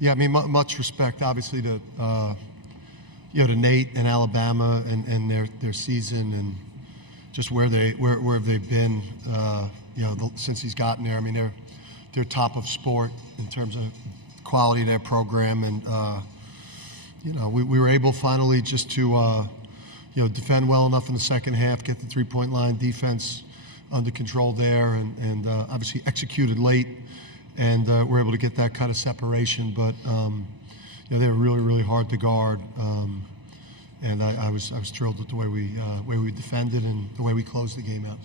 Yeah, I mean, much respect, obviously, to to Nate and Alabama and their season and just where they've been, since he's gotten there. I mean, they're top of sport in terms of quality of their program, and we were able finally just to defend well enough in the second half, get the three-point line defense under control there, and obviously executed late, and we're able to get that kind of separation. But they were really, really hard to guard, and I was thrilled with the way we defended and the way we closed the game out.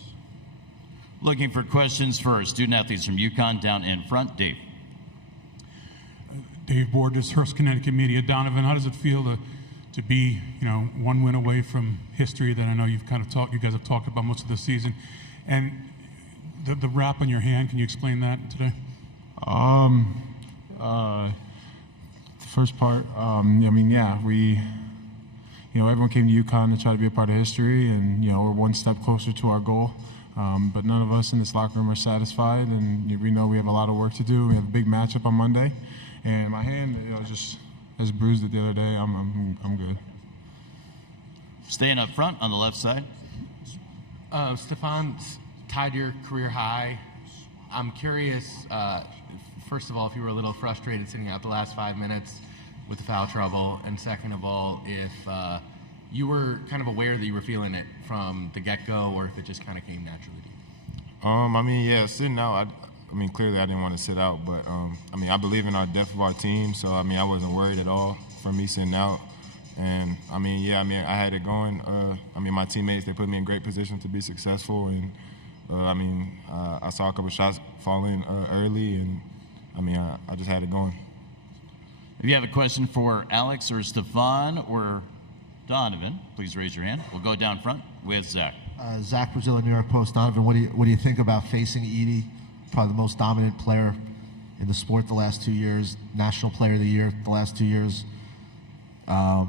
Looking for questions for our student athletes from UConn down in front, Dave. Dave Borges, Hearst, Connecticut Media. Donovan, how does it feel to be, one win away from history that I know you guys have talked about most of the season, and the wrap on your hand? Can you explain that today? The first part, everyone came to UConn to try to be a part of history, and we're one step closer to our goal. But none of us in this locker room are satisfied, and we know we have a lot of work to do. We have a big matchup on Monday, and my hand, just as bruised it the other day. I'm good. Staying up front on the left side. Stephon tied your career high. I'm curious, first of all, if you were a little frustrated sitting out the last 5 minutes with the foul trouble, and second of all, if you were kind of aware that you were feeling it from the get-go, or if it just kind of came naturally to you. Sitting out, clearly I didn't want to sit out, but, I believe in our depth of our team, so, I wasn't worried at all for me sitting out. And, I had it going. My teammates, they put me in great position to be successful, and, I saw a couple shots fall in early, and, I just had it going. If you have a question for Alex or Stephon or Donovan, please raise your hand. We'll go down front with Zach. Zach Brazil, New York Post. Donovan, what do you think about facing Edey, probably the most dominant player in the sport the last 2 years, National Player of the Year the last 2 years? Are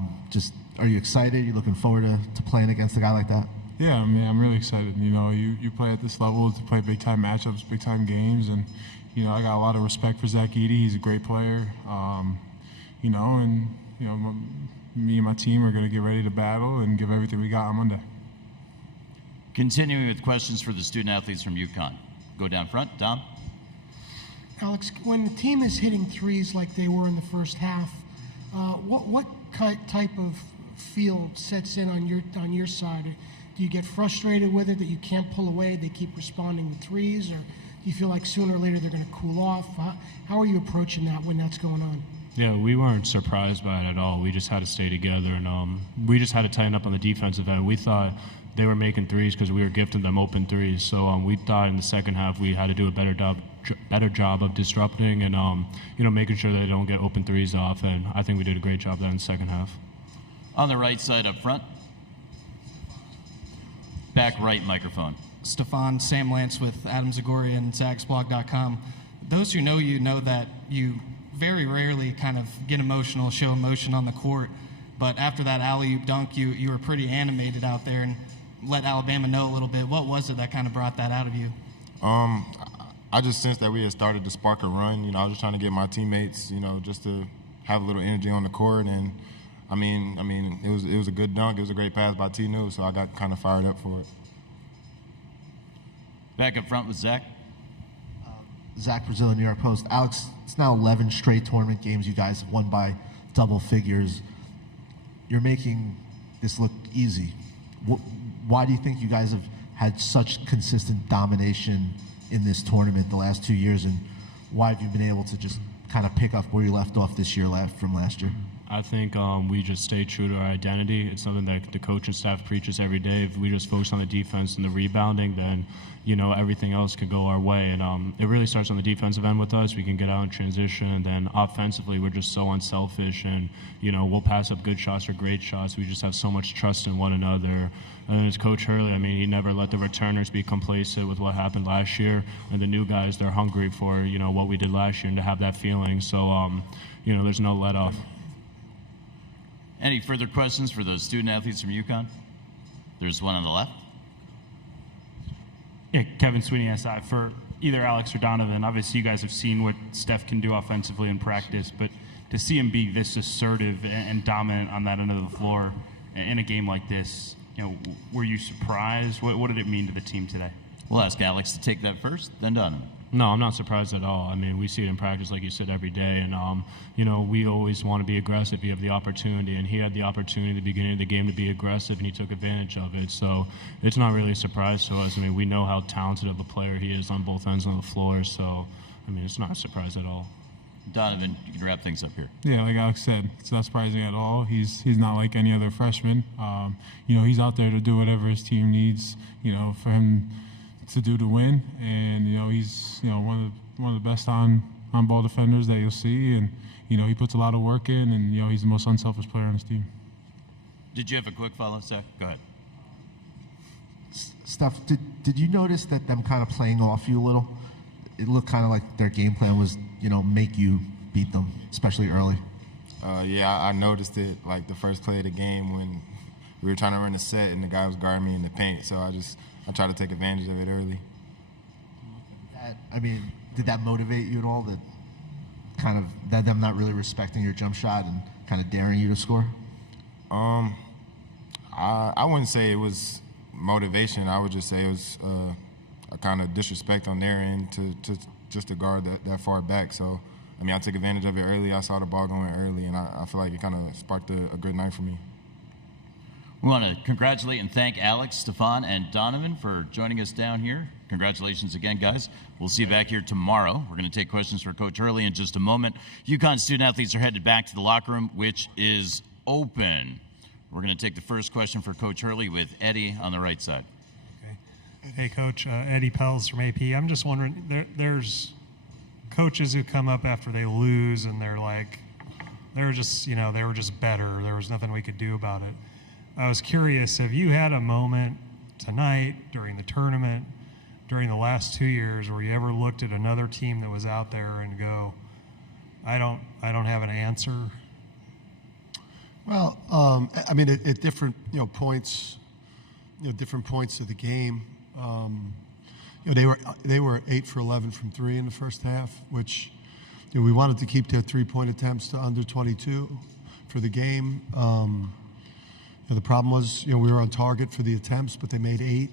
you excited? Are you looking forward to playing against a guy like that? Yeah, I'm really excited. You play at this level to play big-time matchups, big-time games, and, I got a lot of respect for Zach Edey. He's a great player, me and my team are going to get ready to battle and give everything we got on Monday. Continuing with questions for the student athletes from UConn. Go down front, Dom. Alex, when the team is hitting threes like they were in the first half, what type of feel sets in on your side? Do you get frustrated with it that you can't pull away, they keep responding with threes, or do you feel like sooner or later they're going to cool off? How are you approaching that when that's going on? Yeah, we weren't surprised by it at all. We just had to stay together, and we just had to tighten up on the defensive end. We thought they were making threes because we were gifting them open threes. So we thought in the second half we had to do a better job of disrupting and making sure they don't get open threes off. And I think we did a great job there in the second half. On the right side up front. Back right microphone. Stephon, Sam Lance with Adam Zagori and Zagsblog.com. Those who know you know that you very rarely kind of get emotional, show emotion on the court. But after that alley-oop dunk, you were pretty animated out there and let Alabama know a little bit. What was it that kind of brought that out of you? I just sensed that we had started to spark a run. I was just trying to get my teammates, just to have a little energy on the court. And, it was a good dunk. It was a great pass by T-New, so I got kind of fired up for it. Back up front with Zach. Zach Brazil, New York Post. Alex, it's now 11 straight tournament games you guys have won by double figures. You're making this look easy. Why do you think you guys have had such consistent domination in this tournament the last 2 years, and why have you been able to just kind of pick up where you left off this year from last year? I think we just stay true to our identity. It's something that the coaching staff preaches every day. If we just focus on the defense and the rebounding, then everything else could go our way. And it really starts on the defensive end with us. We can get out in transition, and then offensively, we're just so unselfish. And we'll pass up good shots or great shots. We just have so much trust in one another. And then as Coach Hurley, he never let the returners be complacent with what happened last year. And the new guys, they're hungry for what we did last year and to have that feeling. So there's no let off. Any further questions for those student athletes from UConn? There's one on the left. Yeah, Kevin Sweeney, SI. For either Alex or Donovan, obviously you guys have seen what Steph can do offensively in practice, but to see him be this assertive and dominant on that end of the floor in a game like this, were you surprised? What did it mean to the team today? We'll ask Alex to take that first, then Donovan. No, I'm not surprised at all. I mean, we see it in practice, like you said, every day. And, we always want to be aggressive if you have the opportunity. And he had the opportunity at the beginning of the game to be aggressive, and he took advantage of it. So it's not really a surprise to us. I mean, we know how talented of a player he is on both ends of the floor. So, I mean, it's not a surprise at all. Donovan, you can wrap things up here. Yeah, like Alex said, it's not surprising at all. He's not like any other freshman. He's out there to do whatever his team needs, for him to do to win. And, he's, one of the best on-ball defenders that you'll see. And, he puts a lot of work in, and, he's the most unselfish player on his team. Did you have a quick follow, Zach? Go ahead. Steph, did you notice that them kind of playing off you a little? It looked kind of like their game plan was, make you beat them, especially early. I noticed it like the first play of the game when we were trying to run a set and the guy was guarding me in the paint. So I tried to take advantage of it early. Did that motivate you at all? That kind of that them not really respecting your jump shot and kind of daring you to score? I wouldn't say it was motivation. I would just say it was a kind of disrespect on their end to guard that far back. So, I took advantage of it early. I saw the ball going early, and I feel like it kind of sparked a good night for me. We want to congratulate and thank Alex, Stephon, and Donovan for joining us down here. Congratulations again, guys. We'll see you back here tomorrow. We're going to take questions for Coach Hurley in just a moment. UConn student-athletes are headed back to the locker room, which is open. We're going to take the first question for Coach Hurley with Eddie on the right side. Hey, Coach. Eddie Pels from AP. I'm just wondering, there's coaches who come up after they lose and they're like, they were just better. There was nothing we could do about it. I was curious, have you had a moment tonight, during the tournament, during the last 2 years, where you ever looked at another team that was out there and go, I don't have an answer? Well, at different points, different points of the game. They were 8 for 11 from 3 in the first half, which we wanted to keep their 3-point attempts to under 22 for the game. The problem was we were on target for the attempts, but they made 8.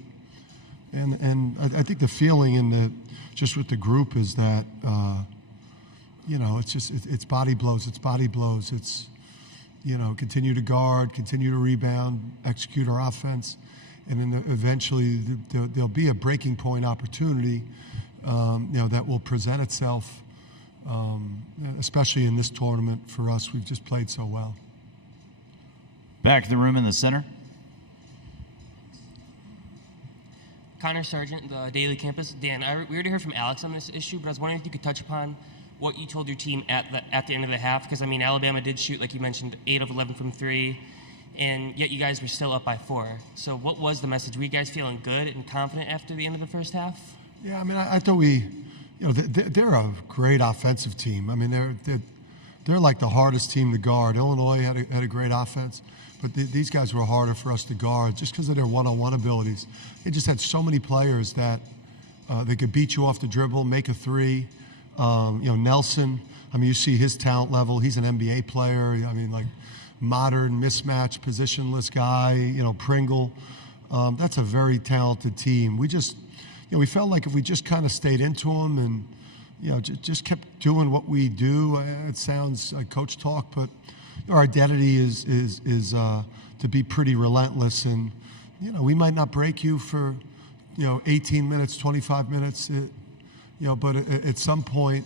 And I think the feeling just with the group is that it's body blows. It's body blows. It's continue to guard, continue to rebound, execute our offense. And then eventually there'll be a breaking point opportunity, that will present itself, especially in this tournament for us. We've just played so well. Back to the room in the center. Connor Sargent, the Daily Campus. Dan, we already heard from Alex on this issue, but I was wondering if you could touch upon what you told your team at the end of the half, because, Alabama did shoot, like you mentioned, 8 of 11 from 3. And yet you guys were still up by 4. So what was the message? Were you guys feeling good and confident after the end of the first half? Yeah, I thought they're a great offensive team. They're like the hardest team to guard. Illinois had a great offense, but these guys were harder for us to guard just because of their one-on-one abilities. They just had so many players that they could beat you off the dribble, make a 3. Nelson, you see his talent level. He's an NBA player. Modern, mismatch, positionless guy, Pringle. That's a very talented team. We just, we felt like if we just kind of stayed into them and, just kept doing what we do. It sounds like coach talk, but our identity is to be pretty relentless. And, we might not break you for, 18 minutes, 25 minutes, but at some point,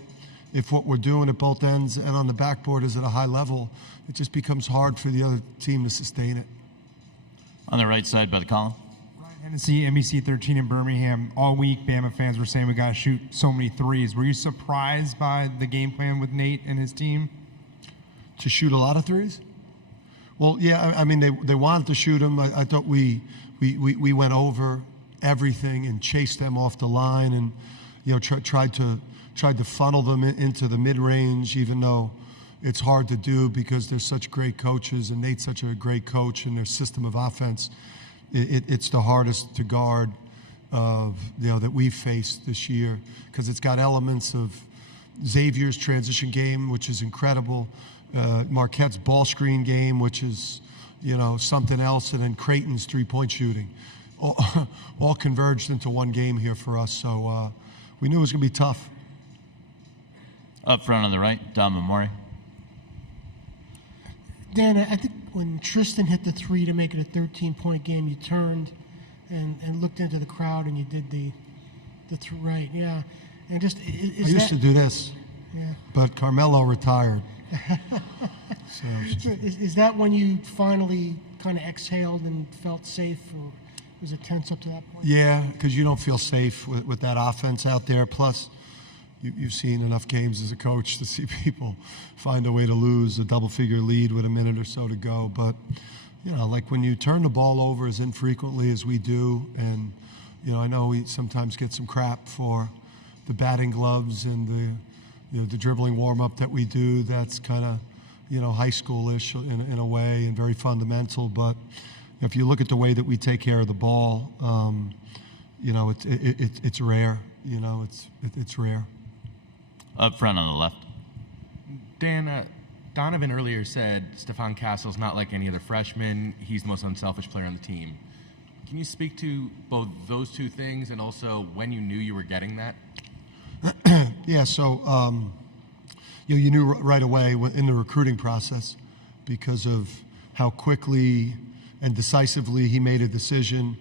if what we're doing at both ends and on the backboard is at a high level, it just becomes hard for the other team to sustain it. On the right side by the column. Hennessy, NBC 13 in Birmingham. All week, Bama fans were saying we got to shoot so many threes. Were you surprised by the game plan with Nate and his team? To shoot a lot of threes? Well, yeah, they wanted to shoot them. I thought we went over everything and chased them off the line and, tried to funnel them into the mid-range, even though it's hard to do because they're such great coaches and Nate's such a great coach and their system of offense. It's the hardest to guard that we've faced this year because it's got elements of Xavier's transition game, which is incredible. Marquette's ball screen game, which is, something else. And then Creighton's three-point shooting. All converged into one game here for us. So we knew it was going to be tough. Up front on the right, Dom Amore. Dan, I think when Tristan hit the three to make it a 13-point game, you turned and looked into the crowd and you did the right, yeah. And just I used to do this, yeah. But Carmelo retired. Is that when you finally kind of exhaled and felt safe, or was it tense up to that point? Yeah, because you don't feel safe with that offense out there. Plus, you've seen enough games as a coach to see people find a way to lose a double-figure lead with a minute or so to go. But, like when you turn the ball over as infrequently as we do, and, I know we sometimes get some crap for the batting gloves and the dribbling warm-up that we do. That's kind of, high schoolish in a way and very fundamental. But if you look at the way that we take care of the ball, it's rare. It's rare. Up front on the left. Dan, Donovan earlier said Stephon Castle's not like any other freshman. He's the most unselfish player on the team. Can you speak to both those two things and also when you knew you were getting that? Yeah, so you knew right away in the recruiting process because of how quickly and decisively he made a decision,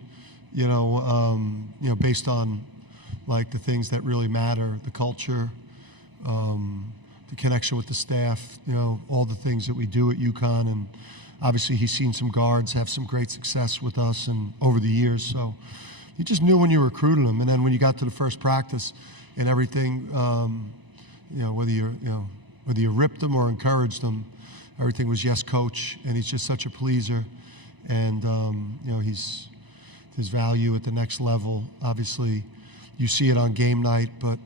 based on like the things that really matter, the culture, the connection with the staff, all the things that we do at UConn. And obviously he's seen some guards have some great success with us and over the years. So you just knew when you recruited them. And then when you got to the first practice and everything, whether you ripped them or encouraged them, everything was yes, coach. And he's just such a pleaser. And, he's his value at the next level. Obviously, you see it on game night, but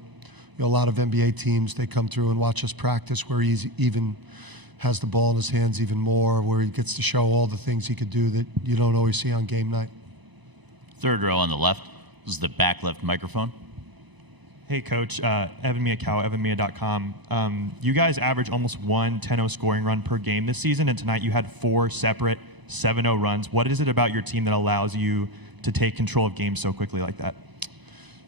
a lot of NBA teams, they come through and watch us practice where he even has the ball in his hands even more, where he gets to show all the things he could do that you don't always see on game night. Third row on the left. This is the back left microphone. Hey, Coach. Evan Miyakawa, evanmia.com. You guys average almost 10-0 scoring run per game this season, and tonight you had 4 separate 7-0 runs. What is it about your team that allows you to take control of games so quickly like that?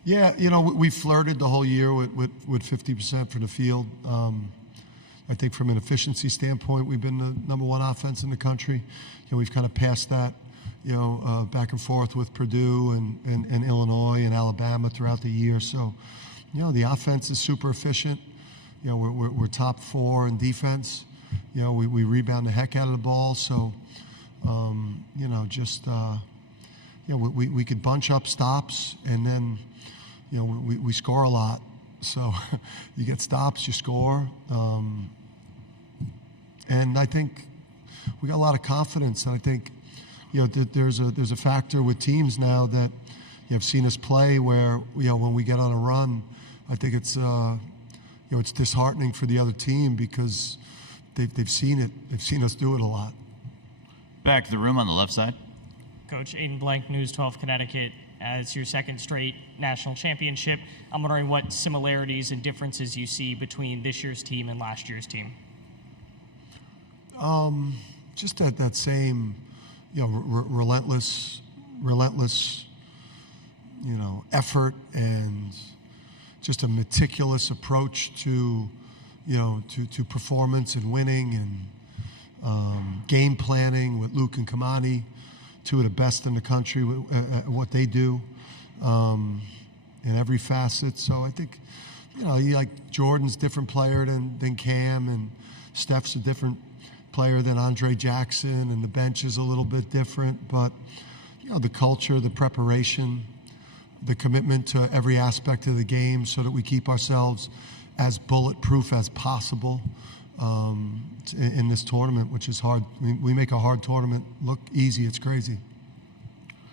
Yeah, we flirted the whole year with 50% from the field. I think from an efficiency standpoint, we've been the number one offense in the country. We've kind of passed that, back and forth with Purdue and Illinois and Alabama throughout the year. So, the offense is super efficient. We're top 4 in defense. We rebound the heck out of the ball. So, we could bunch up stops and then, we score a lot. So you get stops, you score. And I think we got a lot of confidence. And I think, there's a factor with teams now that have seen us play where, when we get on a run, I think it's, it's disheartening for the other team because they've seen it. They've seen us do it a lot. Back to the room on the left side. Coach, Aiden Blank, News 12 Connecticut. As your second straight national championship, I'm wondering what similarities and differences you see between this year's team and last year's team. Just that same, relentless, effort and just a meticulous approach to, to performance and winning and game planning with Luke and Kamani. 2 of the best in the country at what they do in every facet. So I think, Jordan's a different player than Cam, and Steph's a different player than Andre Jackson, and the bench is a little bit different. But, the culture, the preparation, the commitment to every aspect of the game so that we keep ourselves as bulletproof as possible in this tournament, which is hard. We make a hard tournament look easy. It's crazy.